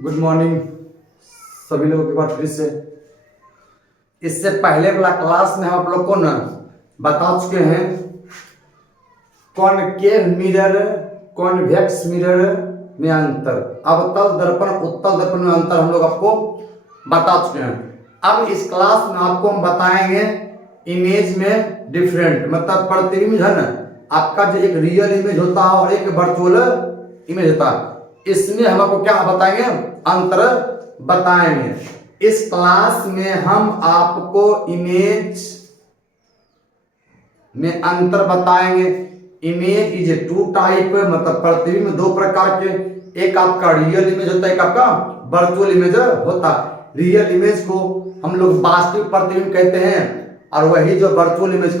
Good morning सभी लोगों के बाद फिर से। इससे पहले वाला क्लास में हम आप लोग को न बता चुके हैं कॉनकेव मिरर कॉन्वेक्स मिरर में अंतर, अवतल दर्पण उत्तल दर्पण में अंतर हम लोग आपको बता चुके हैं। अब इस क्लास में आपको हम बताएंगे इमेज में डिफरेंट, मतलब प्रतिबिंब है ना, आपका जो एक रियल इमेज होता है और एक वर्चुअल इमेज होता है, इसमें हम आपको क्या बताएंगे, अंतर बताएंगे। इस क्लास में हम आपको इमेज में अंतर बताएंगे। इमेज इज टू टाइप, मतलब प्रतिबिंब दो प्रकार के, एक आपका रियल इमेज होता है, एक आपका वर्चुअल इमेज होता है। रियल इमेज को हम लोग वास्तविक प्रतिबिंब कहते हैं और वही जो वर्चुअल इमेज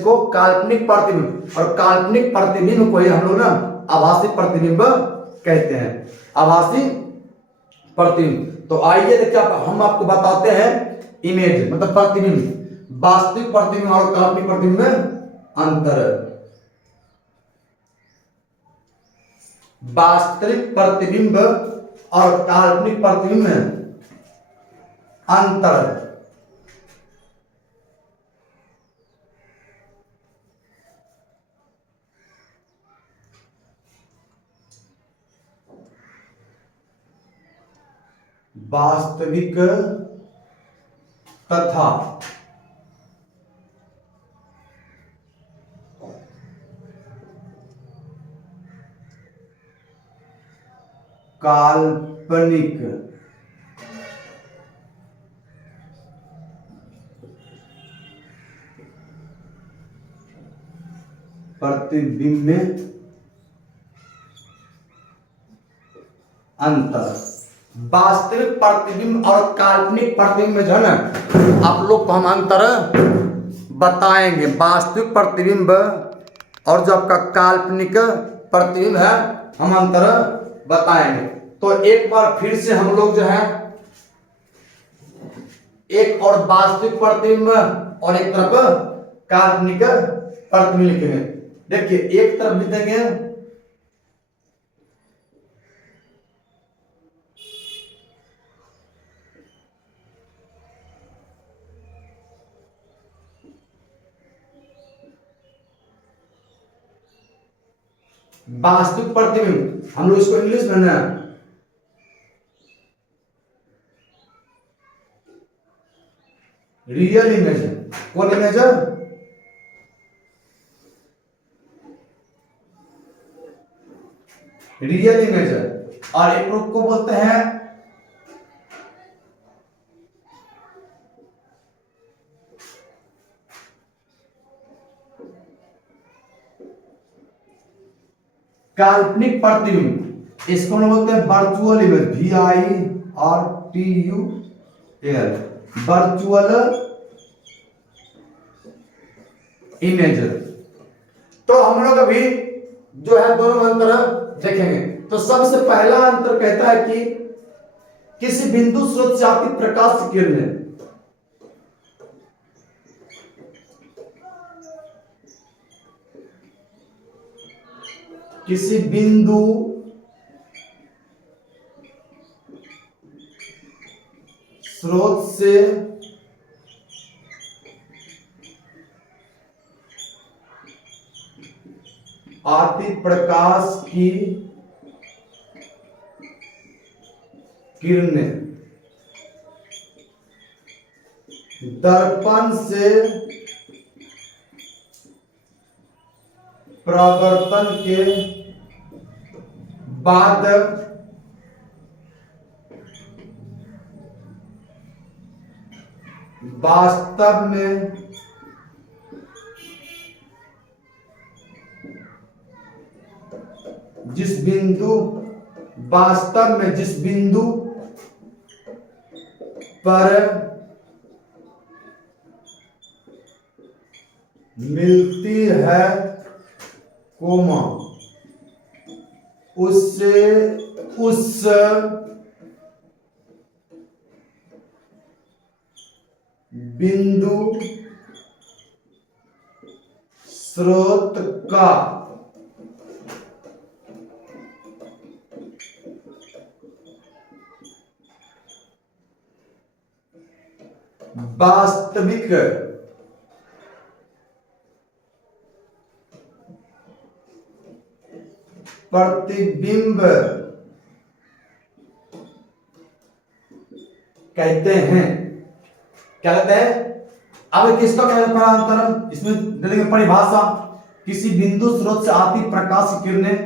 को काल्पनिक प्रतिबिंब, और काल्पनिक प्रतिबिंब को ही हम लोग ना आभासी प्रतिबिंब कहते हैं, आभासी प्रतिबिंब। तो आइए देखिए हम आपको बताते हैं इमेज मतलब प्रतिबिंब, वास्तविक प्रतिबिंब और काल्पनिक प्रतिबिंब में अंतर। वास्तविक प्रतिबिंब और काल्पनिक प्रतिबिंब में अंतर। वास्तविक तथा काल्पनिक प्रतिबिंब में अंतर। वास्तविक प्रतिबिंब और काल्पनिक प्रतिबिंब में जो है ना, आप लोग को हम अंतर बताएंगे। वास्तविक प्रतिबिंब और जो आपका काल्पनिक प्रतिबिंब है, हम अंतर बताएंगे। तो एक बार फिर से हम लोग जो है एक और वास्तविक प्रतिबिंब और एक तरफ काल्पनिक प्रतिबिंब लिखेंगे। देखिए एक तरफ लिख देंगे वास्तविक प्रतिबिंब, हम लोग इसको इंग्लिश में ना रियल इमेज है। कौन इमेज है? रियल इमेज है। और एक ग्रुप को बोलते हैं काल्पनिक प्रतिबिंब, इसको हम बोलते हैं virtual image, VIRTUAL, virtual image. तो हम लोग अभी जो है दोनों अंतर देखेंगे। तो सबसे पहला अंतर कहता है कि किसी बिंदु स्रोत से आती प्रकाश की किरणें किसी बिंदु स्रोत से आती प्रकाश की किरणें दर्पण से परावर्तन के बाद वास्तव में जिस बिंदु पर मिलती है कोमा, उससे उस बिंदु स्रोत का वास्तविक प्रतिबिंब कहते हैं। क्या कहते हैं? अब किसका पहला अंतर, इसमें देंगे परिभाषा। किसी बिंदु स्रोत से आती प्रकाश की किरणें,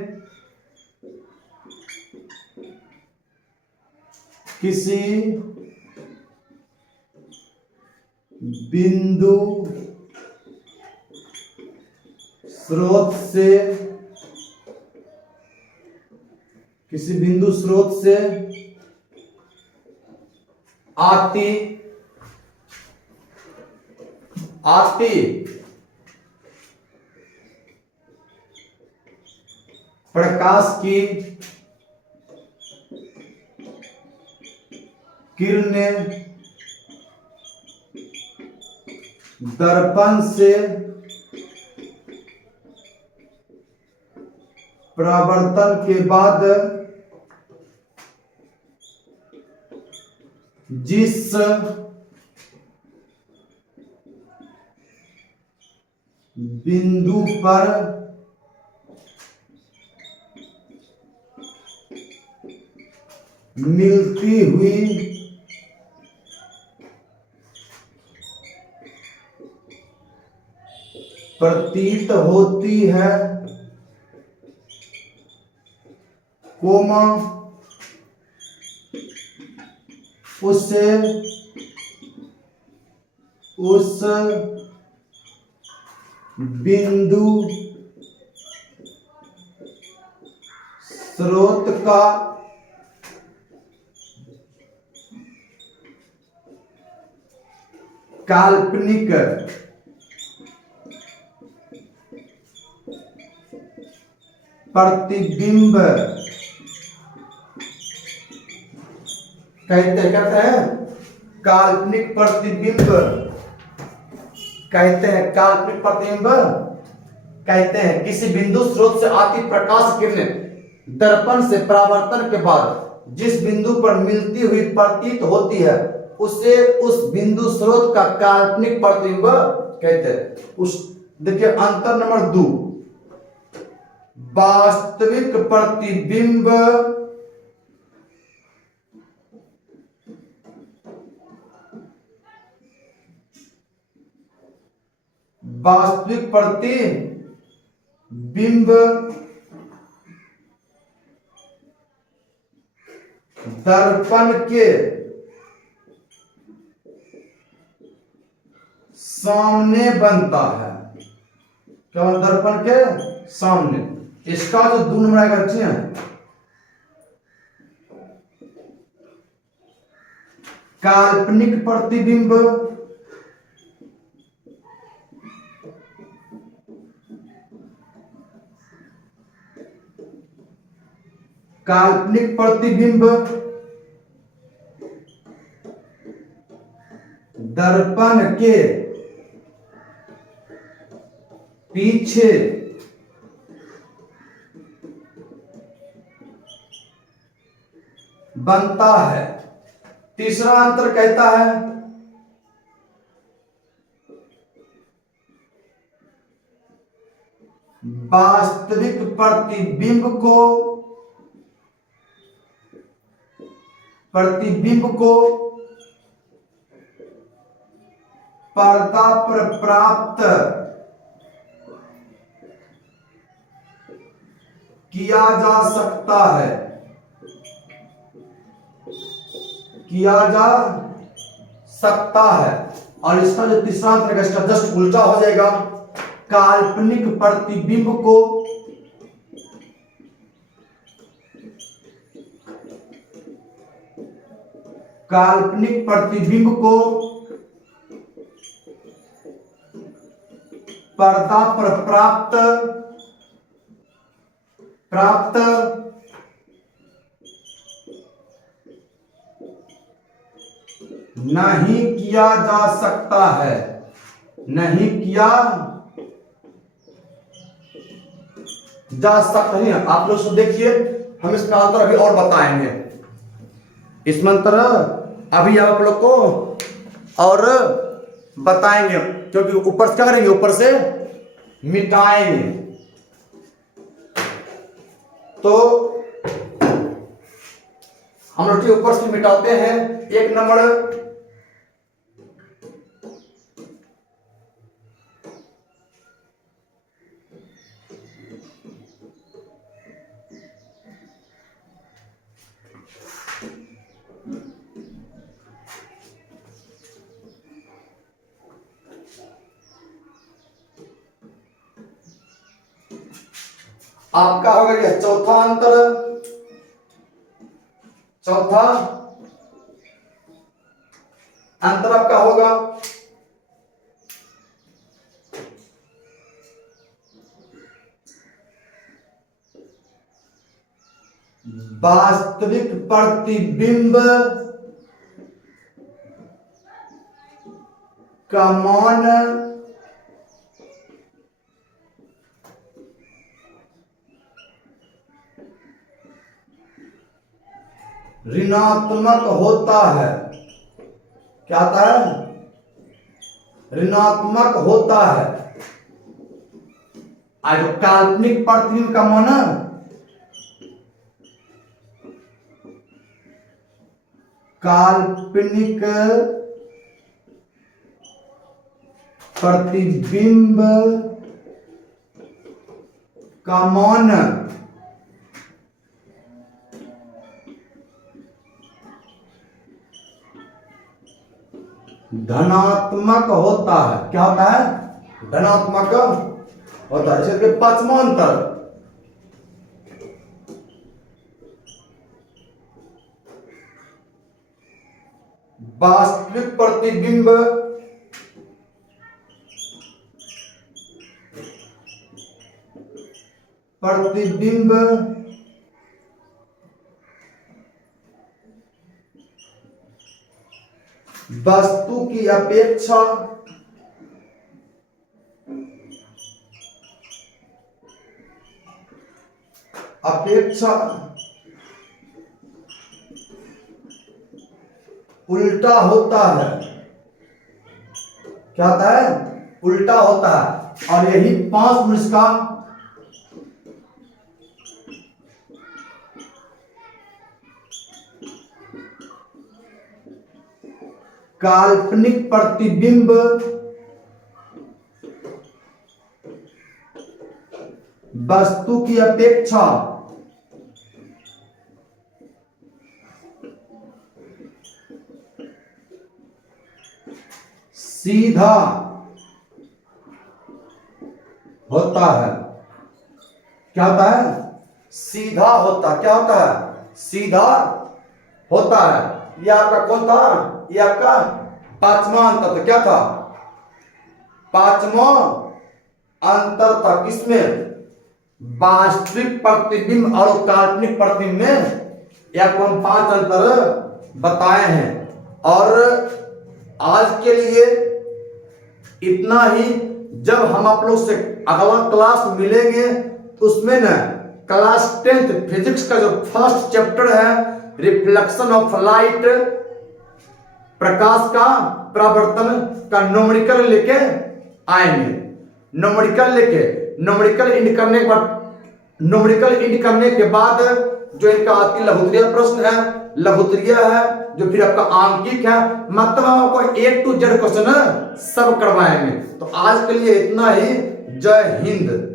किसी बिंदु स्रोत से, किसी बिंदु स्रोत से आती प्रकाश की किरणें दर्पण से परावर्तन के बाद जिस बिंदु पर मिलती हुई प्रतीत होती है, कोमा उससे उस बिंदु स्रोत का काल्पनिक प्रतिबिंब कहते हैं। काल्पनिक प्रतिबिंब कहते हैं। काल्पनिक प्रतिबिंब कहते हैं किसी बिंदु स्रोत से आती प्रकाश किरणें दर्पण से परावर्तन के बाद जिस बिंदु पर मिलती हुई प्रतीत होती है उसे उस बिंदु स्रोत का काल्पनिक प्रतिबिंब कहते हैं। उस देखिए अंतर नंबर 2, वास्तविक प्रतिबिंब वास्तविक प्रतिबिंब दर्पण के सामने बनता है। क्या मतलब? दर्पण के सामने। इसका जो 2 नंबर आएगा, ठीक है, काल्पनिक प्रतिबिंब काल्पनिक प्रतिबिंब दर्पण के पीछे बनता है। तीसरा अंतर कहता है वास्तविक प्रतिबिंब को पर्दा पर प्राप्त किया जा सकता है, किया जा सकता है। और इसका जो तीसरा अंतर है इसका जस्ट उल्टा हो जाएगा। काल्पनिक प्रतिबिंब को पर्दा पर प्राप्त नहीं किया जा सकता है, नहीं किया जा सकता है। आप लोग सब देखिए, हम इसका अंतर अभी और बताएंगे। इसमें अंतर अभी आप लोग को और बताएंगे, क्योंकि ऊपर से क्या करेंगे, ऊपर से मिटाएंगे। तो हम लोग ऊपर से मिटाते हैं। 1 नंबर आपका होगा क्या, चौथा अंतर, चौथा अंतर आपका होगा वास्तविक प्रतिबिंब का मान ऋणात्मक होता है। क्या आता है, ऋणात्मक होता है। आज काल्पनिक प्रतिबिंब का मान काल्पनिक प्रतिबिंब का मान धनात्मक होता है। क्या होता है, धनात्मक होता है। इसके पांचवा अंतर, वास्तविक प्रतिबिंब वस्तु की अपेक्षा उल्टा होता है। क्या होता है, उल्टा होता है। और यही 5 मिनट का काल्पनिक प्रतिबिंब वस्तु की अपेक्षा सीधा होता है। क्या होता है, सीधा होता। क्या होता है, सीधा होता है। यह आपका कौन था, यह आपका पांचवा अंतर था। क्या था, पांचवा अंतर था। किसमें, वास्तविक प्रतिबिंब और काल्पनिक प्रतिबिंब में। यह कौन 5 अंतर बताए हैं। और आज के लिए इतना ही। जब हम आप लोग से अगला क्लास मिलेंगे तो उसमें ना क्लास 10th फिजिक्स का जो फर्स्ट चैप्टर है, रिफ्लेक्शन ऑफ लाइट, प्रकाश का परावर्तन का न्यूमेरिकल लेके आएंगे। न्यूमेरिकल इंड करने के बाद जो इनका अति लघुत्तरीय प्रश्न है, लघुत्तरीय है, जो फिर आपका आंकिक है, मतलब हम आपको A to Z क्वेश्चन सब करवाएंगे। तो आज के लिए इतना ही। जय हिंद।